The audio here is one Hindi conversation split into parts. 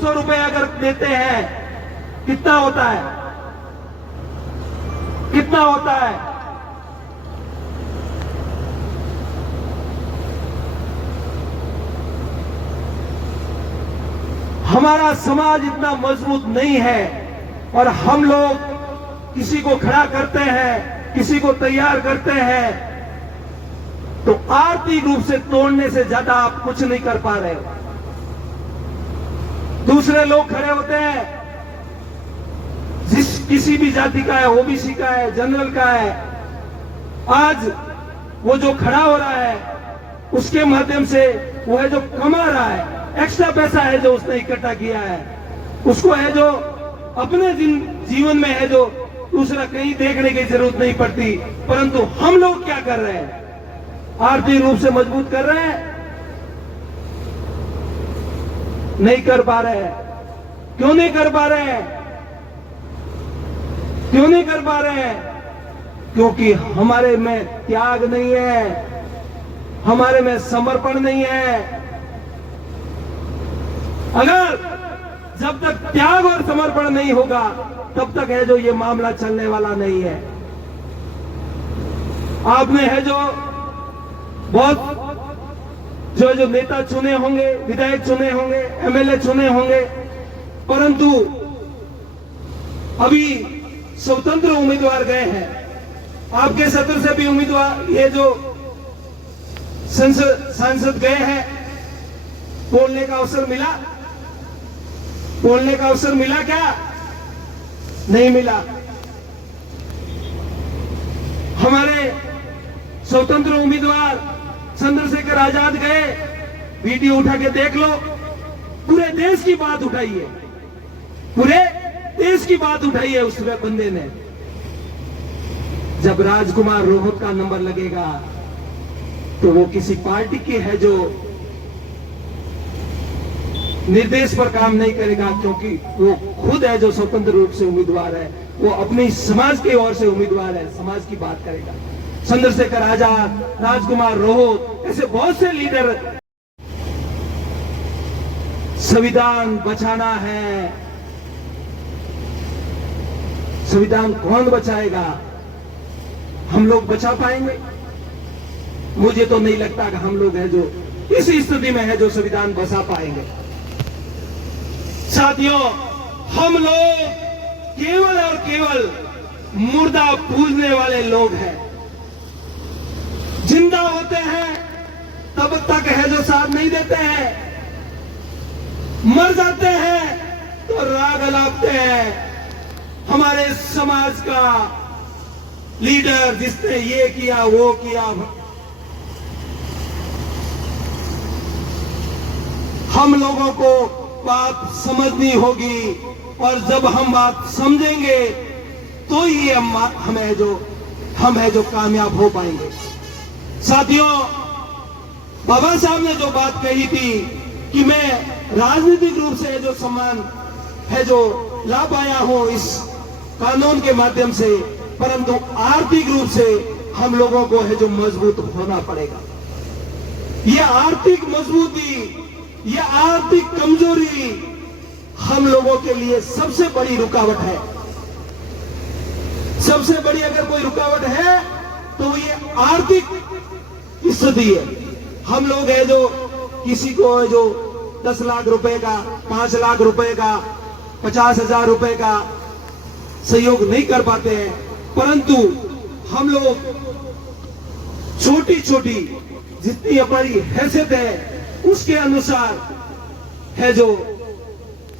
₹100 अगर देते हैं, कितना होता है? कितना होता है? हमारा समाज इतना मजबूत नहीं है और हम लोग किसी को खड़ा करते हैं, किसी को तैयार करते हैं, तो आर्थिक रूप से तोड़ने से ज्यादा आप कुछ नहीं कर पा रहे हो। दूसरे लोग खड़े होते हैं, जिस किसी भी जाति का है, ओबीसी का है, जनरल का है, आज वो जो खड़ा हो रहा है उसके माध्यम से वो है जो कमा रहा है, एक्स्ट्रा पैसा है जो उसने इकट्ठा किया है, उसको है जो अपने जीवन में है जो दूसरा कहीं देखने की जरूरत नहीं पड़ती। परंतु हम लोग क्या कर रहे हैं? आर्थिक रूप से मजबूत कर रहे हैं? नहीं कर पा रहे हैं। क्यों नहीं कर पा रहे हैं? क्यों नहीं कर पा रहे हैं? क्योंकि हमारे में त्याग नहीं है, हमारे में समर्पण नहीं है। अगर जब तक त्याग और समर्पण नहीं होगा तब तक है जो ये मामला चलने वाला नहीं है। आपने है जो बहुत जो नेता चुने होंगे, विधायक चुने होंगे, एमएलए चुने होंगे, परंतु अभी स्वतंत्र उम्मीदवार गए हैं। आपके सत्र से भी उम्मीदवार ये जो सांसद गए हैं, बोलने का अवसर मिला? बोलने का अवसर मिला क्या? नहीं मिला। हमारे स्वतंत्र उम्मीदवार चंद्रशेखर आजाद गए, वीडियो उठा के देख लो, पूरे देश की बात उठाई है, पूरे देश की बात उठाई है उस बंदे ने। जब राजकुमार रोहत का नंबर लगेगा तो वो किसी पार्टी की है जो निर्देश पर काम नहीं करेगा, क्योंकि वो खुद है जो स्वतंत्र रूप से उम्मीदवार है, वो अपनी समाज की ओर से उम्मीदवार है, समाज की बात करेगा। चंद्रशेखर आजाद, राजकुमार रोहत, ऐसे बहुत से लीडर। संविधान बचाना है, संविधान कौन बचाएगा? हम लोग बचा पाएंगे? मुझे तो नहीं लगता कि हम लोग हैं जो इस स्थिति में है जो संविधान बचा पाएंगे। साथियों, हम लोग केवल और केवल मुर्दा पूजने वाले लोग हैं। जिंदा होते हैं तब तक है जो साथ नहीं देते हैं, मर जाते हैं तो राग अलापते हैं। हमारे समाज का लीडर जिसने ये किया वो किया, हम लोगों को बात समझनी होगी, और जब हम बात समझेंगे तो ही हम है जो कामयाब हो पाएंगे। साथियों, बाबा साहब ने जो बात कही थी कि मैं राजनीतिक रूप से जो सम्मान है जो ला पाया हूं इस कानून के माध्यम से, परंतु आर्थिक रूप से हम लोगों को है जो मजबूत होना पड़ेगा। यह आर्थिक मजबूती, ये आर्थिक कमजोरी हम लोगों के लिए सबसे बड़ी रुकावट है। सबसे बड़ी अगर कोई रुकावट है तो ये आर्थिक स्थिति है। हम लोग है जो किसी को है जो 10 लाख रुपए का, 5 लाख रुपए का, 50,000 रुपए का सहयोग नहीं कर पाते हैं, परंतु हम लोग छोटी छोटी जितनी हमारी हैसियत है उसके अनुसार है जो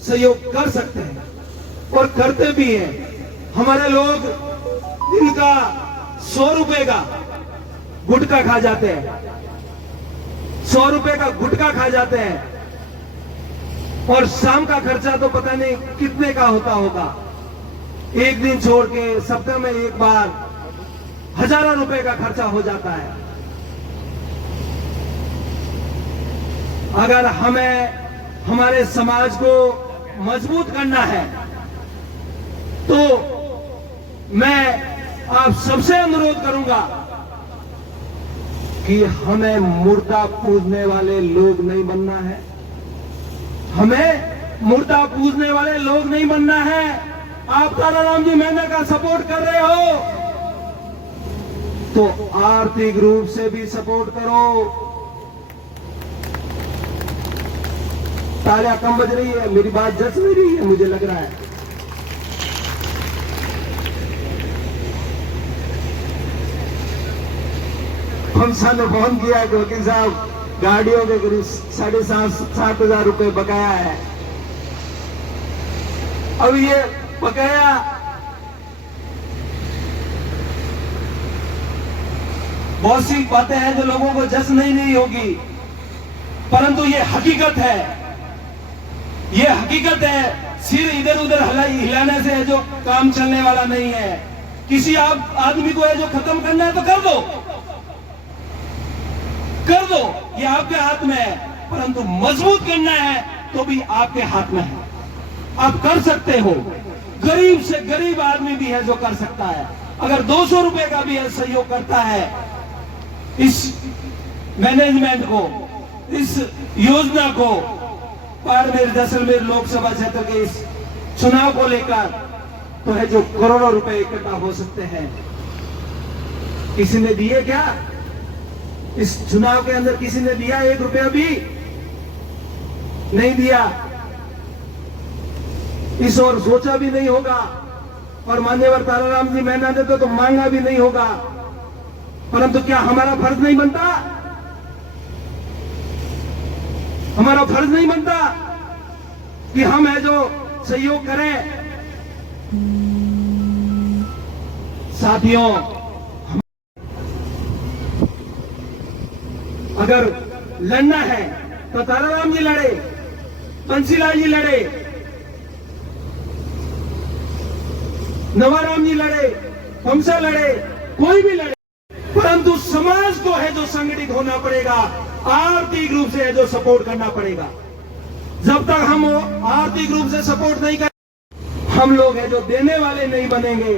सहयोग कर सकते हैं और करते भी हैं। हमारे लोग दिन का 100 रुपए का गुटखा खा जाते हैं, 100 रुपए का गुटखा खा जाते हैं, और शाम का खर्चा तो पता नहीं कितने का होता होगा। एक दिन छोड़ के सप्ताह में एक बार हजारों रुपए का खर्चा हो जाता है। अगर हमें हमारे समाज को मजबूत करना है तो मैं आप सबसे अनुरोध करूंगा कि हमें मुर्दा पूजने वाले लोग नहीं बनना है। हमें मुर्दा पूजने वाले लोग नहीं बनना है। आप ताराराम जी मैना का सपोर्ट कर रहे हो तो आर्थिक रूप से भी सपोर्ट करो। तालियां कम बज रही है, मेरी बात जच नहीं रही है मुझे लग रहा है। हमसा ने फोन किया कि वकील साहब गाड़ियों के करीब 7,500 रुपए बकाया है। अब ये बकाया बहुत सी बातें हैं जो लोगों को जस नहीं होगी, परंतु ये हकीकत है, ये हकीकत है। सिर इधर उधर हिलाने से जो काम चलने वाला नहीं है। किसी आदमी को है जो खत्म करना है तो कर दो, ये आपके हाथ में है, परंतु मजबूत करना है तो भी आपके हाथ में है। आप कर सकते हो। गरीब से गरीब आदमी भी है जो कर सकता है। अगर 200 रुपए का भी सहयोग करता है इस मैनेजमेंट को, इस योजना को, बाड़मेर जैसलमेर लोकसभा क्षेत्र के इस चुनाव को लेकर, तो है जो करोड़ों रुपए इकट्ठा हो सकते हैं। किसी ने दिए क्या? इस चुनाव के अंदर किसी ने दिया 1 रुपया भी नहीं दिया, इस ओर सोचा भी नहीं होगा। और मान्यवर ताराराम जी मैना देते तो मांगा भी नहीं होगा। परंतु क्या हमारा फर्ज नहीं बनता? हमारा फर्ज नहीं बनता कि हम है जो सहयोग करें? साथियों, अगर लड़ना है तो ताराराम जी लड़े, बंसीलाल जी लड़े, नवाराम जी लड़े, हमसा लड़े, कोई भी लड़े, परंतु समाज को है जो संगठित होना पड़ेगा, आर्थिक रूप से है जो सपोर्ट करना पड़ेगा। जब तक हम आर्थिक रूप से सपोर्ट नहीं करें, हम लोग है जो देने वाले नहीं बनेंगे,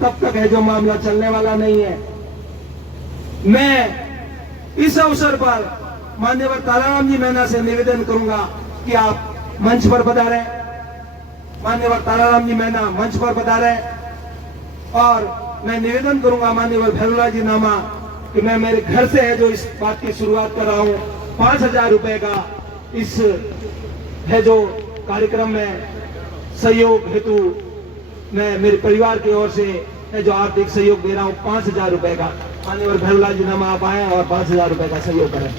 तब तक है जो मामला चलने वाला नहीं है। मैं इस अवसर पर माननीय ताराराम जी मैना से निवेदन करूंगा कि आप मंच पर पधारें। माननीय ताराराम जी मैना मंच पर पधारें और मैं निवेदन करूंगा माननीय भैरूलाल जी नामा कि मैं मेरे घर से है जो इस बात की शुरुआत कर रहा हूं। 5,000 रुपए का इस है जो कार्यक्रम में सहयोग हेतु मैं मेरे परिवार की ओर से है जो आर्थिक सहयोग दे रहा हूं 5,000 रुपए का। माननीय भैरूलाल जी नामा आप आए और 5,000 रुपए का सहयोग करें।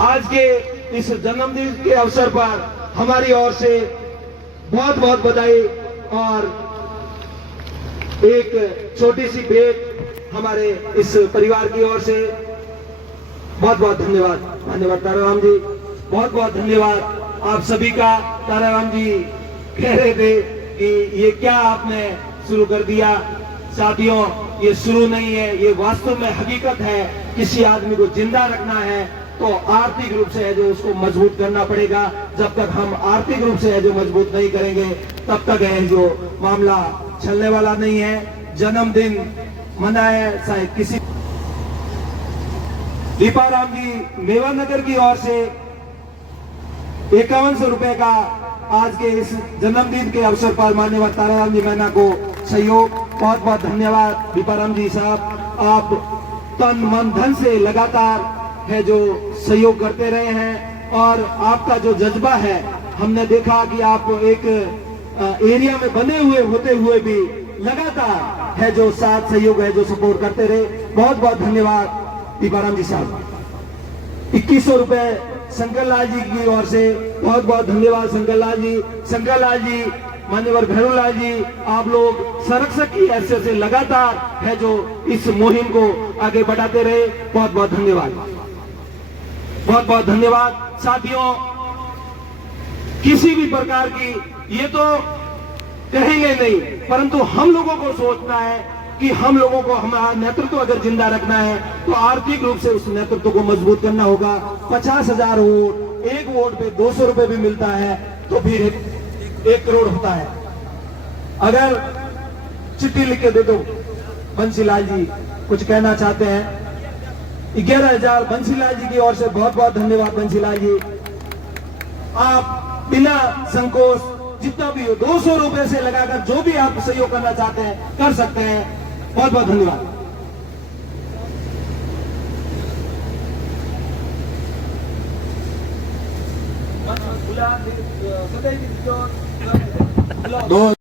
आज के इस जन्मदिन के अवसर पर हमारी ओर से बहुत बहुत बधाई और एक छोटी सी भेंट हमारे इस परिवार की ओर से। बहुत बहुत धन्यवाद माननीय ताराराम जी, बहुत बहुत धन्यवाद आप सभी का। ताराराम जी कह रहे थे कि ये क्या आपने शुरू कर दिया। साथियों, ये शुरू नहीं है, ये वास्तव में हकीकत है। किसी आदमी को जिंदा रखना है तो आर्थिक रूप से है जो उसको मजबूत करना पड़ेगा। जब तक हम आर्थिक रूप से है जो मजबूत नहीं करेंगे, तब तक है जो मामला चलने वाला नहीं है। जन्मदिन मनाए चाहे किसी। दीपाराम जी मेवानगर की ओर से 5100 रुपए का आज के इस जन्मदिन के अवसर पर माननीय ताराराम जी मैना को सहयोग। बहुत बहुत धन्यवाद दीपाराम जी साहब, आप तन मन धन से लगातार है जो सहयोग करते रहे हैं और आपका जो जज्बा है, हमने देखा कि आप एक एरिया में बने हुए होते हुए भी लगातार है जो साथ सहयोग है जो सपोर्ट करते रहे। बहुत बहुत धन्यवाद दीपाराम जी साहब। 2100 रुपए शंकर लाल जी की ओर से बहुत बहुत धन्यवाद शंकर लाल जी। शंकर लाल जी, माननीय भैरूलाल जी, आप लोग संरक्षक की हैसियत से लगातार है जो इस मुहिम को आगे बढ़ाते रहे। बहुत बहुत धन्यवाद, बहुत बहुत धन्यवाद। साथियों, किसी भी प्रकार की ये तो कहेंगे नहीं, परंतु हम लोगों को सोचना है कि हम लोगों को हमारा नेतृत्व अगर जिंदा रखना है तो आर्थिक रूप से उस नेतृत्व को मजबूत करना होगा। 50,000 वोट एक वोट पे 200 रुपए भी मिलता है तो फिर 1 करोड़ होता है। अगर चिट्ठी लिख के दे दो, बंसीलाल जी कुछ कहना चाहते हैं। 11,000 बंसीलाल जी की ओर से बहुत बहुत धन्यवाद। बंसीलाल जी, आप बिना संकोच जितना भी हो 200 रुपए से लगाकर जो भी आप सहयोग करना चाहते हैं कर सकते हैं। बहुत बहुत धन्यवाद।